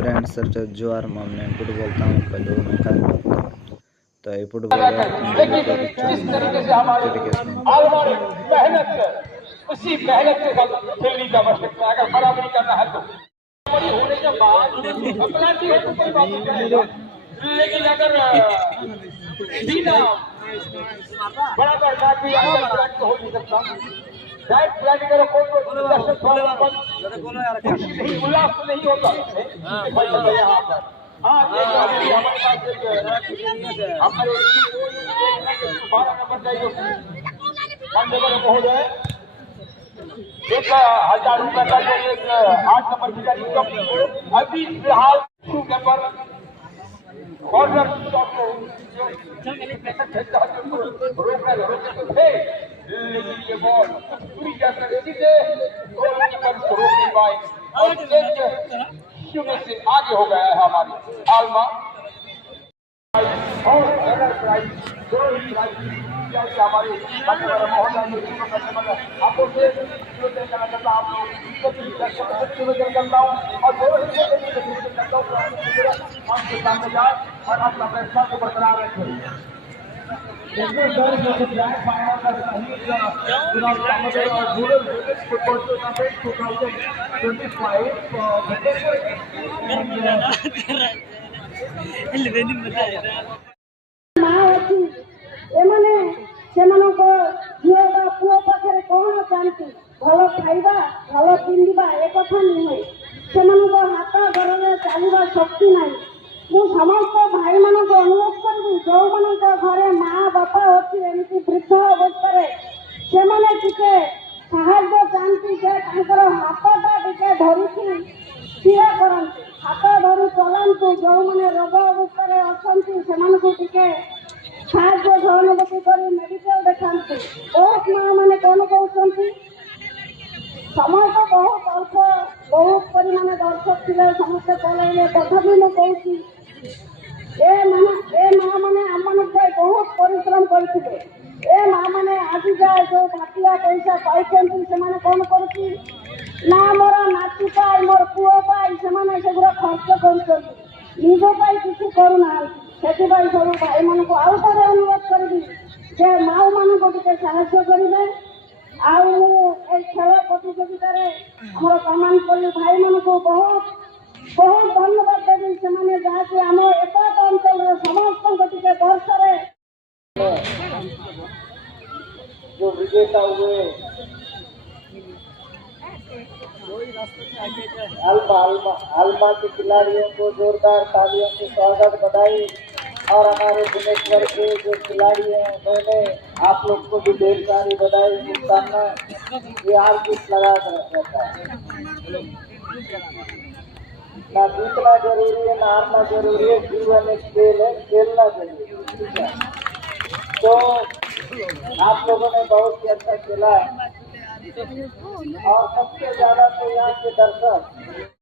Friends జోహార్ ma'am నేను ఇప్పుడు बोलता हूँ पहले मैं कल बोलता हूँ तो ఇప్పుడు जिस तरीके से हमारे मेहनत उसी मेहनत के साथ खेलने की आवश्यकता है। अगर बराबरी करना है तो बड़ी होने के बाद पेनाल्टी है तो कोई बात नहीं, लेकिन अगर सीधा बराबर ना भी तो हो नहीं सकता। राइट प्लान करो कोई नहीं, उल्लास तो नहीं होता यहाँ पर। हाँ, ये हमारे पास हमारे 12 नंबर का जो कांस्टेबल महोदय 1000 रुपए का जो एक 8 नंबर की गाड़ी अभी फिलहाल पर कॉर्नर शॉट को लेकिन ये बॉल पूरी तरह से गोलकीपर को रोक नहीं पाए और शून्य से आगे हो गया है हमारी आलमा और अगर प्राइज दो ही प्राइज हमारे आपको करना चाहता आप लोग करता हूँ और करता हूँ सामने जाए और अपना फैसला को बरकरार रखें। एमाने सेमानक झियो बा पुओ पाखरे कौन चाहती भल खाइबा भल पिंधिबा ए कथा नुहे सेमानक हाथ गोड़े चलवा शक्ति नाई। मु समस्त भाई मानक अनुरोध करी जो मानक घरे माँ बापा अच्छी एमती वृद्ध अवस्था से मैंने टिके साहाଯ୍य चाहती जे तांकर हाथटा टिके धरिकी स्थिर करती हाथ धरी चलांतु जो मैंने रोग अवस्था अच्छा से टिके साहाଯ୍य सहानुभूति कर मेडिकल देखा। बहुत माँ मैंने कौन कहते समस्त बहुत अर्थ बहुत परिमाण दर्शक थे समस्ते पलैले तथापि मुझे माँ मैंने आम मान बहुत परिश्रम करते माँ मैंने आज जाए जो भाटिया पैसा पाई से कौन कर मोर नाती पाई मोर पुओ पाई से खर्च कर निज किसी करूना से सब भाई मान को आउ थे अनुरोध करी जे माँ मान टे साहय करेंगे आउ खेल प्रतियोगितार आम कमांड करी भाई मान को बहुत बहुत धन्यवाद देवी से जहाँकि आम एक अंचल समस्त टे वर्षे जो विजेता हुए आलमा के खिलाड़ियों को जोरदार तालियों से स्वागत बधाई। और हमारे भुवनेश्वर के जो खिलाड़ी हैं उन्होंने आप लोग को भी ढेर सारी बधाई शुभकामना। ये हार जीत लगा रहता है, ना जीतना जरूरी है ना हारना जरूरी है, जीवन एक खेल है, खेलना जरूरी है। तो आप लोगों ने बहुत ही अच्छा खेला है और सबसे ज्यादा तो यहाँ के दर्शक